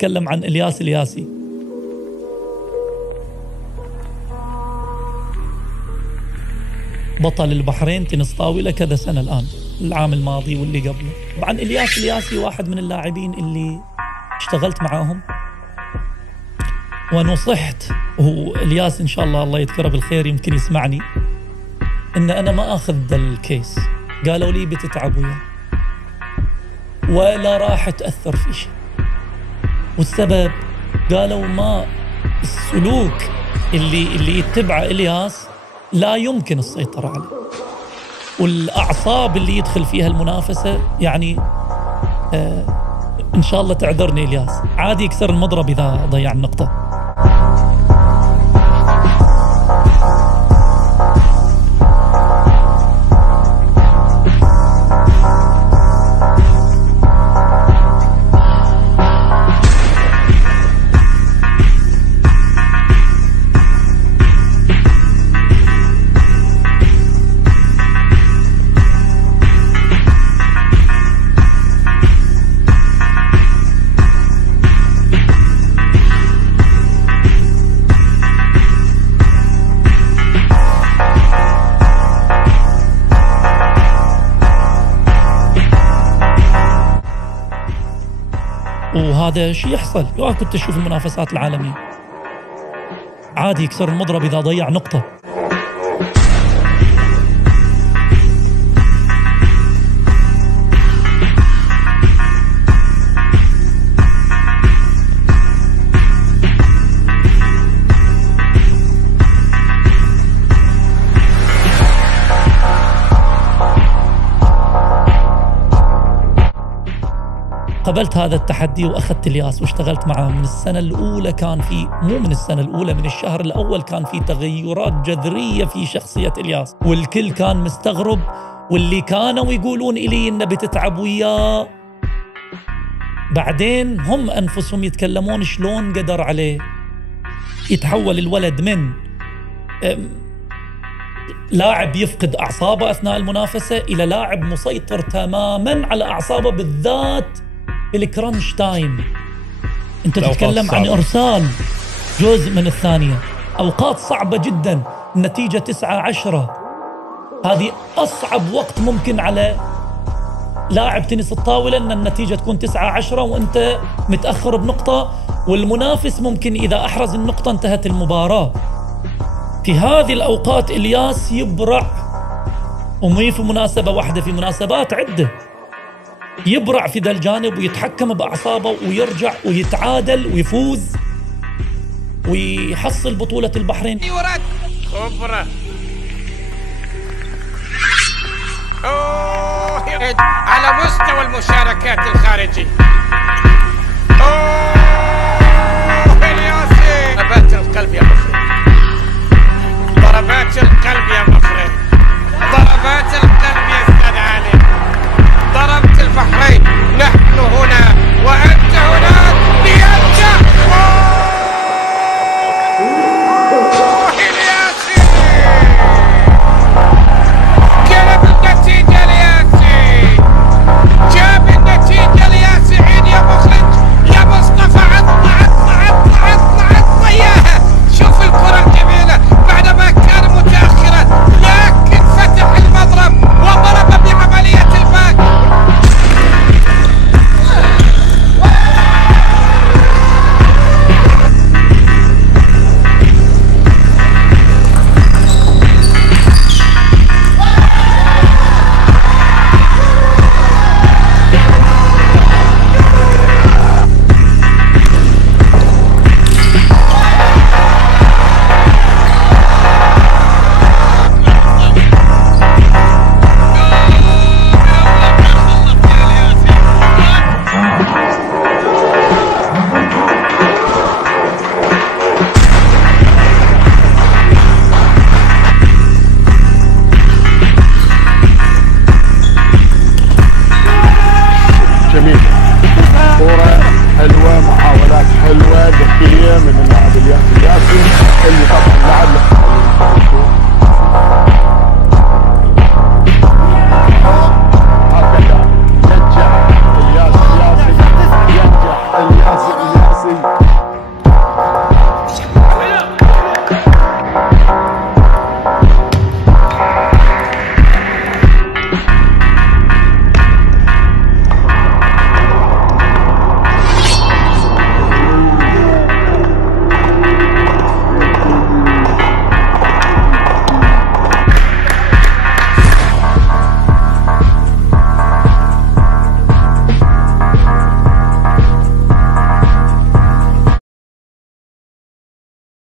نتكلم عن إلياس الياسي. بطل البحرين تنس طاولة كذا سنة الآن، العام الماضي واللي قبله. طبعا إلياس الياسي واحد من اللاعبين اللي اشتغلت معاهم ونصحت، وهو إلياس إن شاء الله الله يذكره بالخير يمكن يسمعني، إن أنا ما أخذ ذا الكيس. قالوا لي بتتعب وياه ولا راح تأثر في شيء، والسبب قالوا ما السلوك اللي يتبعه إلياس لا يمكن السيطرة عليه، والأعصاب اللي يدخل فيها المنافسة يعني إن شاء الله تعذرني إلياس، عادي يكسر المضرب إذا ضيع النقطة. وهذا شيء يحصل، كنت أشوف المنافسات العالمية عادي يكسر المضرب إذا ضيع نقطة. قبلت هذا التحدي وأخذت إلياس واشتغلت معه من السنة الأولى. كان في من السنة الأولى، من الشهر الأول كان في تغيرات جذرية في شخصية إلياس، والكل كان مستغرب، واللي كانوا يقولون إلي إنه بتتعب وياه بعدين هم أنفسهم يتكلمون شلون قدر عليه يتحول الولد من لاعب يفقد أعصابه أثناء المنافسة إلى لاعب مسيطر تماماً على أعصابه، بالذات الكرانش تايم. أنت تتكلم عن إرسال جزء من الثانية، أوقات صعبة جداً، النتيجة 9-10، هذه أصعب وقت ممكن على لاعب تنس الطاولة، أن النتيجة تكون 9-10 وأنت متأخر بنقطة، والمنافس ممكن إذا أحرز النقطة انتهت المباراة. في هذه الأوقات إلياس يبرع، ومي في مناسبة واحدة، في مناسبات عدة يبرع في ذا الجانب ويتحكم بأعصابه ويرجع ويتعادل ويفوز ويحصل بطولة البحرين. خبرة على مستوى المشاركات الخارجية. إلياسي ضربات القلب يا مخرج، ضربات القلب يا مخرج، ضربات القلب يا أستاذ علي، ضربت البحرين. نحن هنا وأنت هناك لينجح. إلياسي جاب النتيجة، إلياسي جاب النتيجة، إلياسي عيد يا مخرج يا مصطفى، عطنا إياها. شوف الكرة الجميلة بعدما كان متأخرا، لكن فتح المضرب وضرب بعملية الباك. حلوة محاولات حلوة ذكية من اللاعب الياسي اللي طبعا لعب